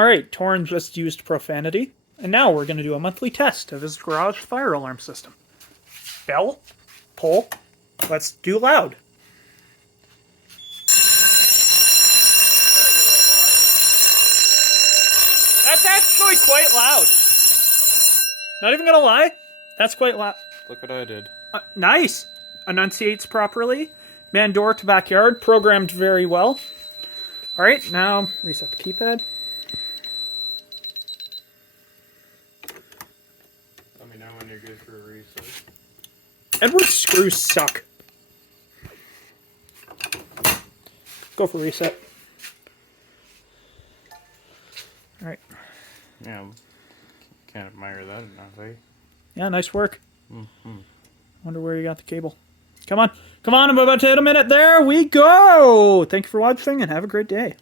Alright, Torin just used profanity. And now we're going to do a monthly test of his garage fire alarm system. Bell, pull, let's do loud. That's actually quite loud. Not even gonna lie, that's quite loud. Look what I did. Nice. Enunciates properly. Man door to backyard, programmed very well. Alright, now reset the keypad. Let me know when you're good for a reset. Edward's screws suck. Go for reset. Alright. Yeah, can't admire that enough, eh? Yeah, nice work. Wonder where you got the cable. Come on. Come on, I'm about to hit a minute. There we go. Thank you for watching and have a great day.